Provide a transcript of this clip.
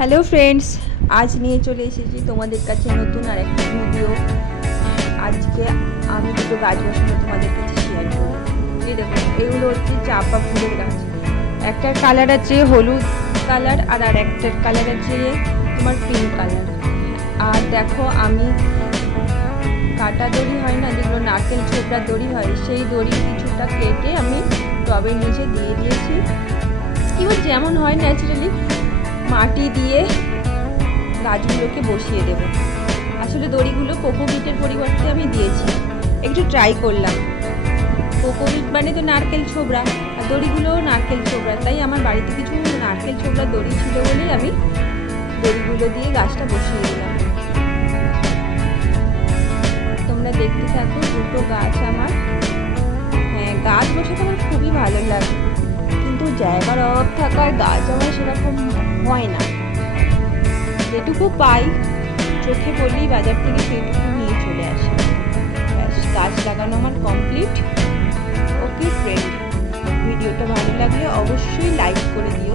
Hello friends, আজ নিয়ে চলে এসেছি তোমাদের কাছে নতুন আর একটা ভিডিও। আজকে আমি দুটো গাছ বসানো তোমাদের কাছে শেয়ার করব। এই দেখো, এগুলো হচ্ছে চাপা ফুলের গাছ। একটার কালার আছে হলুদ কালার আর একটার কালার আছে তোমার পিঙ্ক কালার। আর দেখো, আমি কাটা দড়ি হয় না, যেগুলো নারকেল ছোবড়া দড়ি হয়, সেই দড়ি কিছুটা কেটে আমি টবের নিচে দিয়ে দিয়েছি। এবার যেমন হয় ন্যাচারালি মাটি দিয়ে গাছগুলোকে বসিয়ে দেব। আসলে দড়িগুলো কোকোপিটের পরিবর্তে আমি দিয়েছি, একটু ট্রাই করলাম। কোকোপিট মানে তো নারকেল ছোবড়া, আর দড়িগুলোও নারকেল ছোবড়া, তাই আমার বাড়িতে কিছু নারকেল ছোবড়া দড়ি ছিল বলেই আমি দড়িগুলো দিয়ে গাছটা বসিয়ে দিলাম। তোমরা দেখতে থাকো। দুটো গাছ আমার, হ্যাঁ, গাছ বসাতে আমার খুবই ভালো লাগে, কিন্তু জায়গার অভাব থাকায় গাছ আমার সেরকম হয় না। যেটুকু পাই চোখে পড়লেই বাজার থেকে সেটুকু নিয়ে চলে আসে। ব্যাস, গাছ লাগানো আমার কমপ্লিট। ওকে ফ্রেন্ড, ভিডিওটা ভালো লাগলে অবশ্যই লাইক করে দিও।